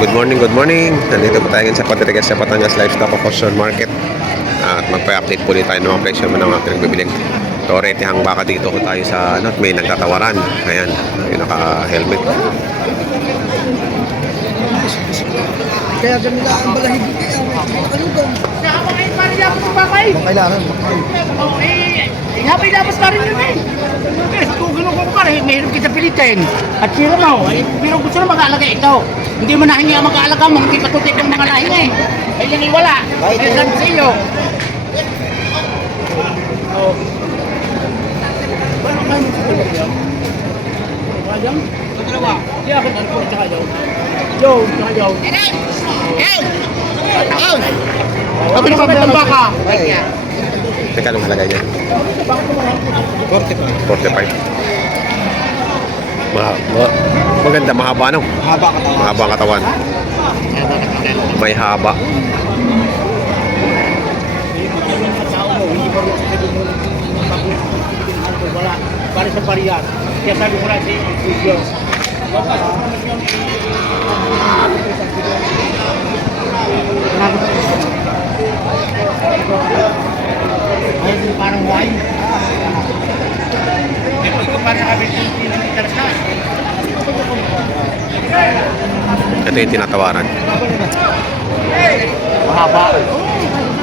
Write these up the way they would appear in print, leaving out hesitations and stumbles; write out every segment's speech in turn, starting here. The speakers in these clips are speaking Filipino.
Good morning, good morning. Nandito po tayo ngayon sa Padrigas sa Batangas Livestock Auction Market. At magpa-update po ulit tayo ng mga presyo ng mga pinagbibiling. Toretihang baka dito ko tayo sa may nagtatawaran. Ayan, yung naka-helmet. Kaya dyan nila ang balahig dito. Nakalugong. Nakapakain pa rin ako ng bakay. Kailangan. Hapay dapat pa rin yun eh. Kung gano'n ko pa rin, mayroon kita pilitin. At sila mo, pero gusto na mag-aalaga ito. Hindi mo nahingi ang mag-aalaga mo, hindi patutik ang mga nahingi. Ay yan ay wala. Ay sabi sa iyo. Paano kayo mo sa tulog yan? Kayang? Sa dalawa. Di akin ano po tsaka yaw. Yaw, tsaka yaw. Yaw! Yaw! Sabi na kami ng baka. Teka, anong halaga niya? 45. Maganda, mahaba ano? Mahaba katawan. Mahaba ang katawan. May haba. Wala, para sa pariyan. Kaya sabi ko lang sa video. Ay, parang wine. Ito parang kami talaga. Ito yung tinatawaran. Mahaba.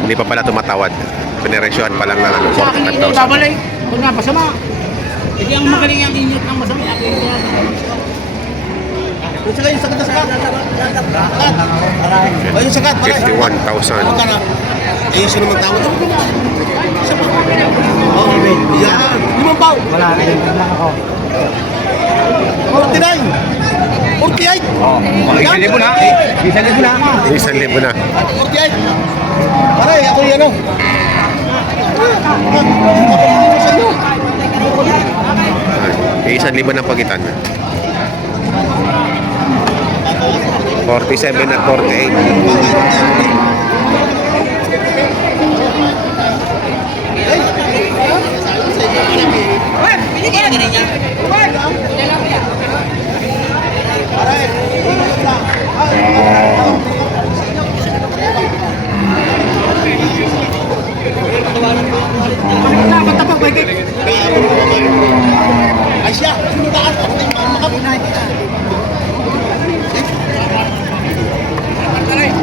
Hindi pa pala tumatawad. Piniresyohan pa lang na ano, Sa akin hindi 45,000. babalik. Kung napasama. Hindi ang magaling ang inyot ng masama. Kung sila yung sakat na sakat. O yung sakat. 51,000. Eh, sino naman tawag? Isa pa. Oo, yan. 5 pao. Wala na yung lang ako. 49. 48. Oh, 1,000 na. 1,000 na. 1,000 na. 48. Pare, ako yung ano. Ay, 1,000 na pagitan. 47 at 48. Ay siya.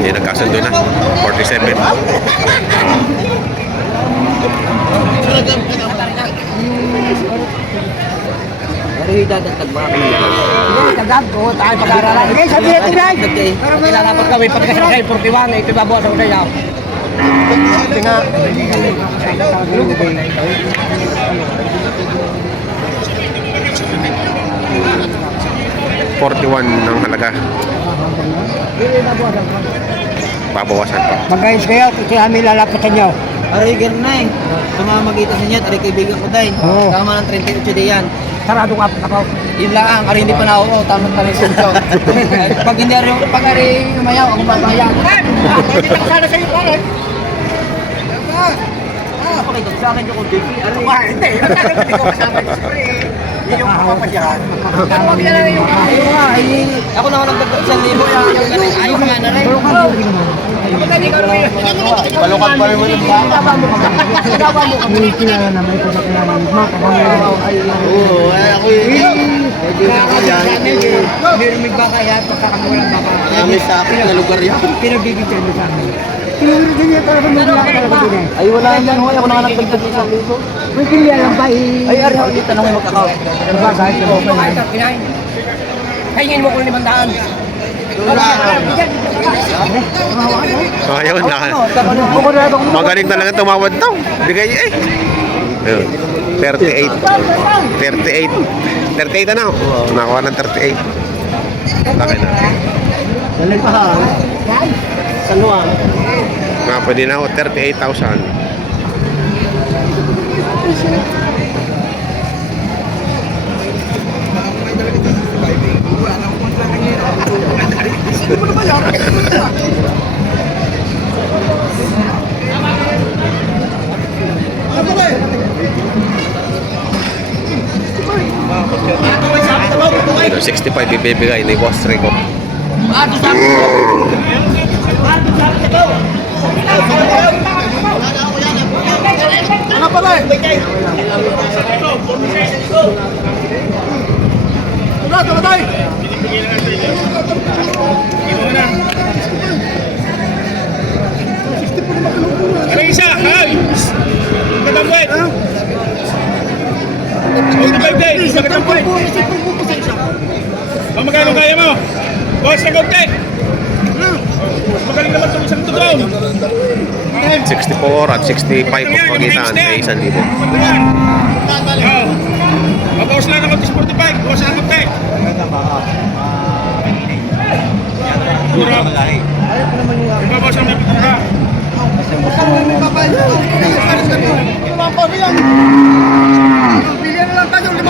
Yan, nagkasundo na. 47. Pero idadagdag ba kami? Dagdag ko tayo pag-aaralan. Okay, sabi natin guys. Pero nilalapat kami pagkasal kayo 41. Ito babawas ako sa iyo. Tinga. 41 ang halaga. Babawasan pa. Mag-ayos kayo, kaya kami lalapatan nyo. Aray, ganun na eh. Tumamagitan sa niya, aray kaibigan ko din. Oo. Tama ng 38 day yan. Sarado ka pa ako. Yun lang, aray hindi pa na ako, tama pa rin sunso. Pag aray umayaw, ako babayan. Hindi na sana sa'yo pa rin. Pakitag sa akin yung kung Hindi, hindi ko kasama. Hindi yung papapadyahan. Huwag yan na yung Ayaw nga, ako naman nagdagdag 1,000. Ayaw nga na rin. Balukad pa rin mo yung baka. Oo, ako yun. Pwede na ako yan. Meron may baka yan, pagka kami walang baka. May sa akin na lugar yan. Pinagbibigyan mo sa amin. Pinagbigan niya talaga mo lang talaga din eh. Ay, wala yan, hoy. Ako naman nagdagdag 1,000. May kanya lang ba eh. Ay, aray, ako dito tanong yung magkakaw. Kayangin mo ko 500. Ayaw na. Magaling talaga tumawad daw. Bigay eh. Ayun. 38. 38. 38 na. Nakuha ng 38. Laki na. Galing pa ha. San Juan. Nga pwede na ako. 38,000. Ito, 65 ibibigay ni Boss Rico. Ato sa akin. Ato sa akin ito. Ano pa rin? Wala, tamatay! May isa, ay! Magandang buwan! 45 days, magandang buwan! Magkano kaya mo? Boss na konti! Magaling naman itong isang tudraw! 64 at 65 po pagitan sa 1,000. Mabawas lang ng konti 45, bawas na ng konti! Turap! Mabawas lang ng pintura! Pilihan na lang tayo, 5.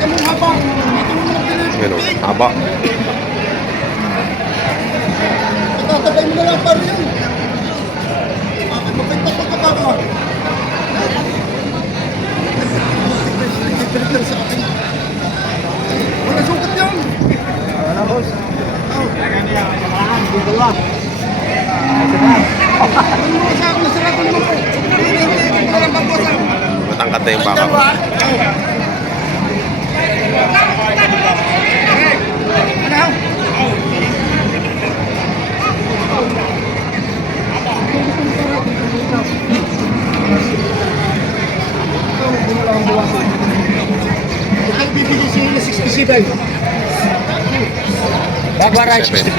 Kamong habang. Yan o, haba. Tatabay mo na lang pa rin yan. Mapagpagpag pa ka ba? Balik sa akin. Wala sukat yan. Wala, boss. Matangkat na yung baka. Babaray 65.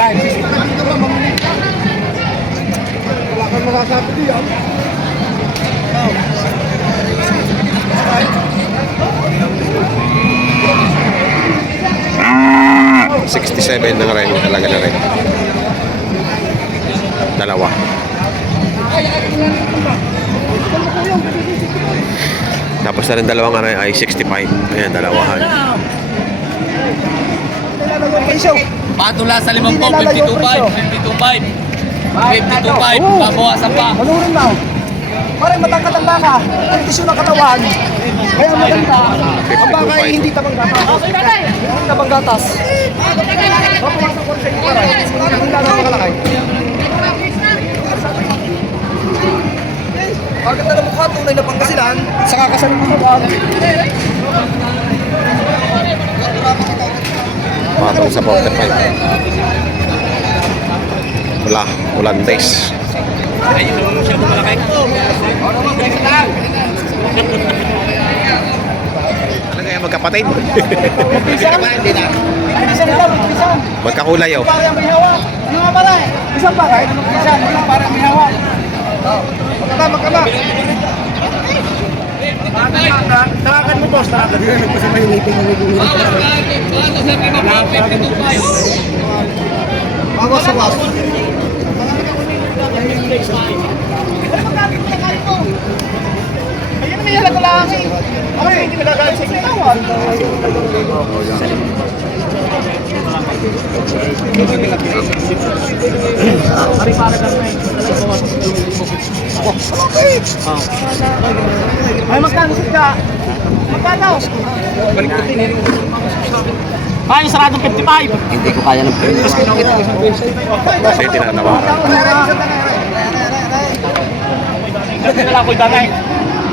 Wala kang masasabi diyan. 67 ng rin, talaga na rin. Dalawa. Tapos na rin dalawang aray ay 65. Ayan, dalawahan. Patula sa 50, 52.5, 52.5. 52.5, babawasan pa. Manurin daw. Parang matangkat ang baka. Ang tisyo ng katawan. Kaya maganda. Ang baka ay hindi tabang gatas. Hindi tabang gatas. Mapumasok ko sa iyo para. Hindi lang makalakay. Pagkat na mukha tunay na Pangasinan, sa kakasan ng mga Patong sa 45. Wala, Holandes. Ano kaya magkapatid? Magkakulay oh. Parang may hawak. Ano nga pala eh? Isang pakay? Isang parang may hawak. Magkama. Tawagan mo boss, tawagan mo. Kasi may meeting na nag-uulog. Bawas sa boss. Ayun may halaga lang eh. Ako hindi nagagalit sa inyo. Tawag. Ay, magkano siya? Magkano? Ay, saradong 55. Hindi ko kaya ng Kasi tinatawaran. Kasi nila ako'y danay.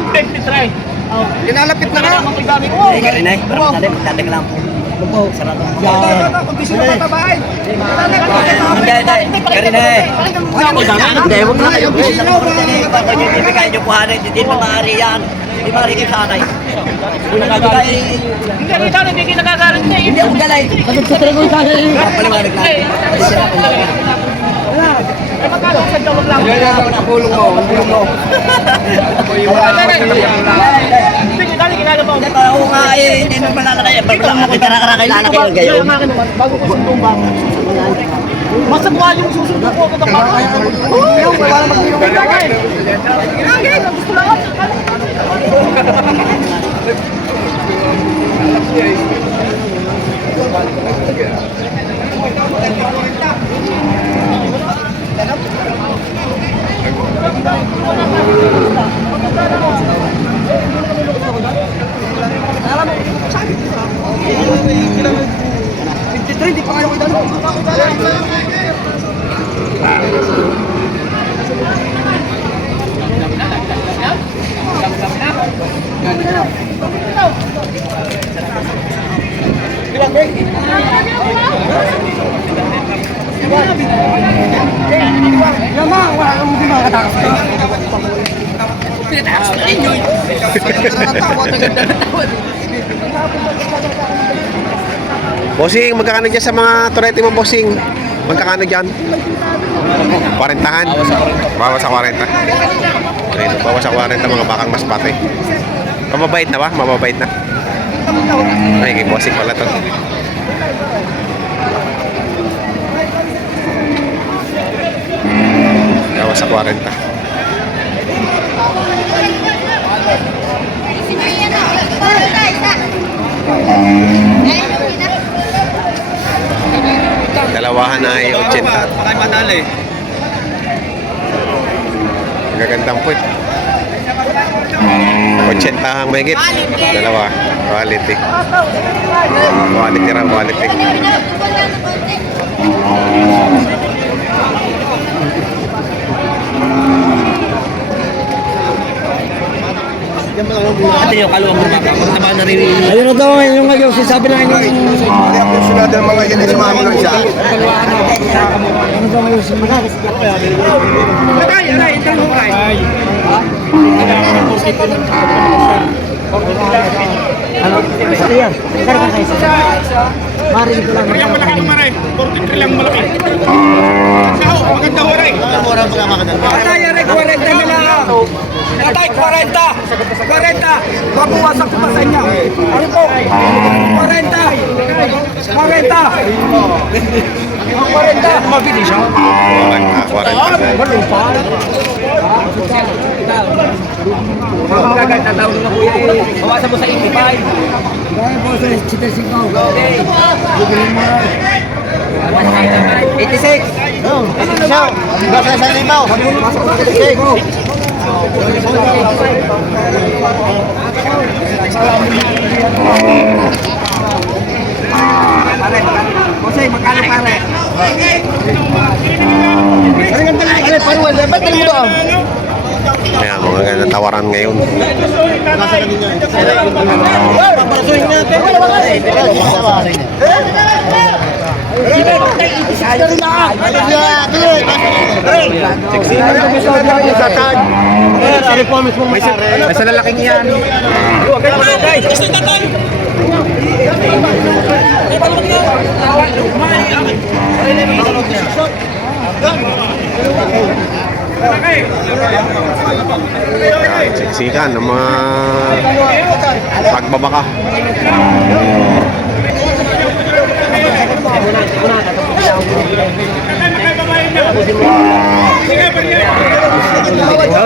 53. Linalapit na na. Ako'y dami ko. Karinay, parang magdadag lang po. Lupo, sarado. Kung di sila matabahay. Hindi, Karinay. Ako'y danay. Hindi, huwag na kayo. Pag ibibigay niyo po hanay, hindi na maaari yan. Hindi maaari kayo sa hanay. Hindi, hindi kinagagalit niya. Hindi ako galay. Pagod sa talaga yung hanay. Paliwanag lang. Ay, magkano sa dawag lang. Pulong mo. Hindi, dali ginagawa mo. Hindi, para ako nga eh, hindi naman malalakay. Pag lang ako karakailangan kayo ng gayon. Bago ko sundong ba? Masagwa yung susunod ko. Ito pa. Yung, para mag-inom ka eh. Ginagay, gusto lang. hindi pa kayo idalo. Bilang break. Lamang, wala kang hindi makatakas ka. Pinatakas na ninyo. Bossing, magkakano dyan sa mga Torete mo, bossing? Magkakano dyan? 40-han? Bawas sa 40. Ayun, bawas sa 40 mga bakang mas pati. Mababait na ba? Mababait na. Ay, kay bossing pala to. Bawas sa 40. Dalawahan na ay 80. Baka madali. Gagandang puwit. 80 ang may git. Dalawa. Quality. Quality raw, quality. Ate yung kaluwang mo na. Tama na rin. Ayun na daw, yung ngayon, sinasabi lang yun. Kaya po sila ng mga yan ay sumama lang siya. Ano daw ngayon, sinasabi Marinig ko lang. Kaya malaki ang maray. 43 lang malaki. Sao, maganda ho rin. Atay, aray, 40 na lang. Atay, 40. 40. Mabuwasan ko pa sa inyo. Ano po? 40. 40. 40. Mabili siya. 40. Tatawag na kuya eh. Bawasan mo sa 85. Dahil po sa chita-sikaw. Okay. 86. Basta sa limaw. Jose, magkano pare? Kaya mga ganang tawaran ngayon. May sa lalaking yan. Siksikan ng mga pagbabaka.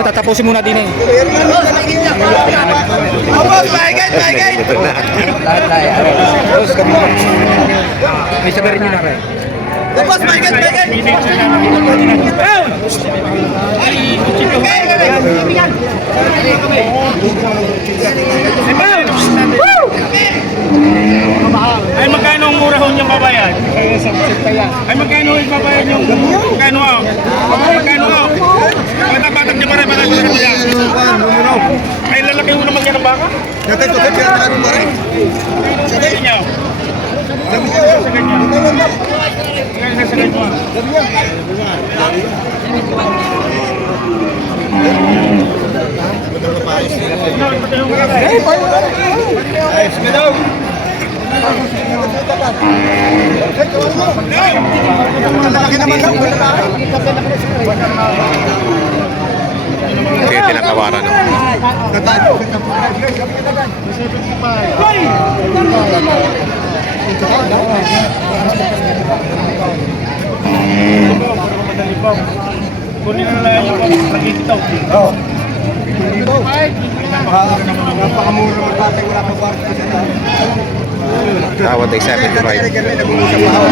Tatapusin muna din eh. Ito na. May sabi rin yun na rin. Ay, magkano ang mura ho niyang babayad? Ay, magkano yung babayad yung magkano ho? Magkano ho? Bata-batang niya pare, bata-batang niya. Ay, lalaki ho naman yan ang baka? Natay ko kaya ano mo rin. Sa ganyan. Sa ganyan. Sa ganyan. Ay, sige daw. Malaki naman daw. Kasi tinatawaran. Kunin na lang yung pag-ikitaw. Napakamura magkatay wala pa bar. Tawad ay 75. Nag-uusap pa ako.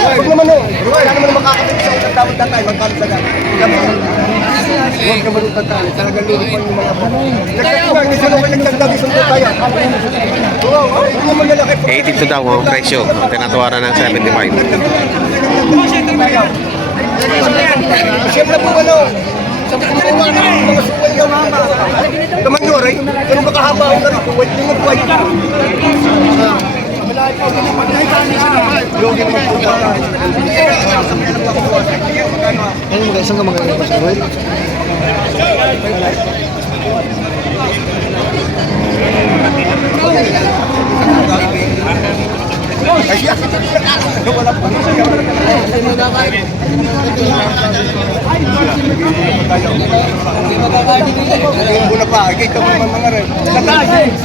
Huwag naman o. Wala naman makakabit sa isang dapat tatay. Magkano sa dati. Huwag naman ang tatay. Talagang lulupan yung mga bata. Nagkakita, hindi sila kayo nagdagdag isang tayo. Oo, hindi naman lalaki. 82 daw ang presyo. Tinatawaran ng 75. Siyempre po ano, sa mga suwal yung mama. Naman nyo rin, pero makahaba ako na rin. Huwag yung magpuwag. Logi naman po ba? Ano mga isang magandang pasuwal? Ay, wala pa. Yung bula pa, kita mo mga rin.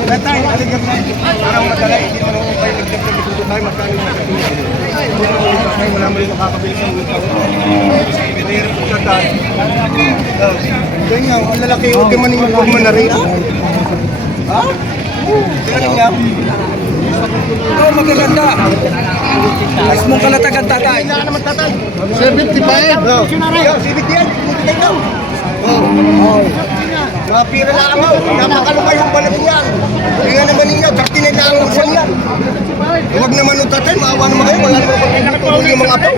Latay, aligam na. Parang madala, hindi mo naman kayo nagdagdag tayo, magkano yung ay, wala mo rin makakabili sa ulo. Pinahirap po sa tayo. Ganyan, ang lalaki, huwag ka maning magpagman na rin. Ha? Ganyan niya. Ito magaganda. Mas mong kalatagan tatay. 75. Sibit yan. Mapira na ang napakalukay yung balat niyan. Kaya naman ninyo, 39 na ang usan yan. Huwag naman nung tatay, maawa naman kayo. Wala naman pagkakatuloy yung mga apo.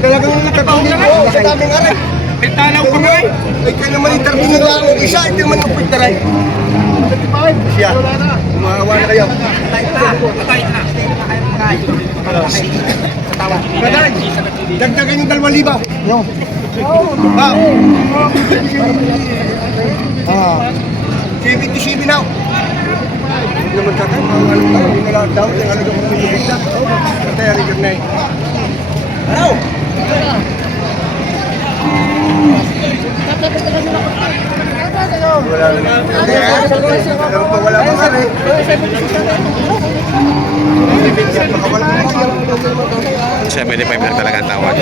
Talagang nakatuloy ko sa daming aray. Tanaw ko nga eh. Ay kaya naman interview na lang ang isa, hindi naman yung pagtaray. Siya, maawa na kayo. Patay, dagdagan yung 2,000. Yung. Ha? 77 now. Hindi naman tatay, mga ano tayo, hindi na lang daw, yung ano daw kung yung bigla. Tatay, aligam na eh. Ano? Wala na. Pero pag wala pa rin. Baka wala pa rin. 75 lang talaga ang tawad.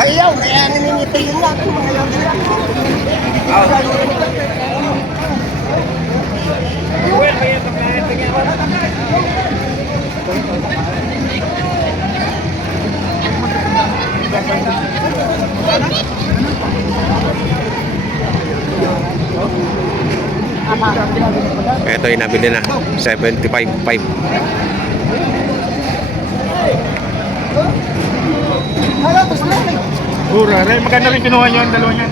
Ayaw, kaya nangingitin yun lang. Ito yung nabili na. 75.5. Mura rin. Maganda rin kinuha niyo ang dalawa niya.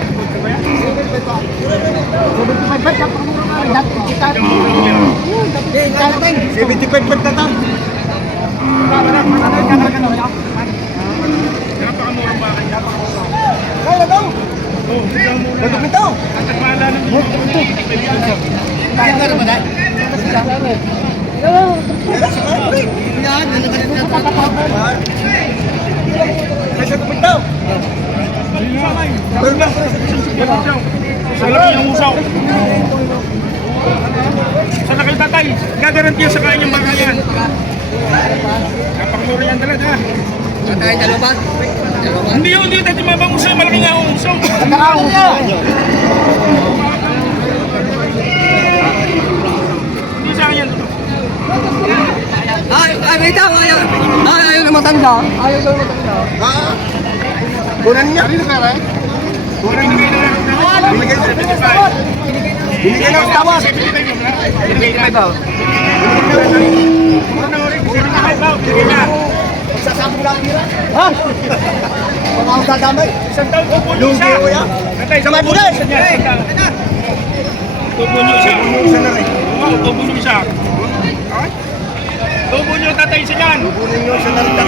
75 per tatang. Napakamurang bakit. Kaya daw. Oh, biglang mura. Bago nito. At maalala mo. Kaya nga naman ay. Kasi kumita. Sa laki yung usaw. Sa laki tatay. Gagarantiya sa kanyang baka yan. Napakamura yan talaga. Tatay, dalawa. Hindi yun, hindi dati mabang usaw. Malaki nga ang usaw. Hindi sa akin yan. Wait lang, ayaw. Ayaw na matanda. Ayaw na matanda. Ha? Kunan niya. Binigyan ng tawas. Magsasabong lang tira. Ha? Mga ako dadamay. Isang taon, tubo niyo Lugi isa. ko yan. Tatay, Sa may pulis. Tubo niyo isa. Isa na rin. Oo, tubo niyo isa. Tubo niyo tatay isa yan. Kunin nyo sa nalitan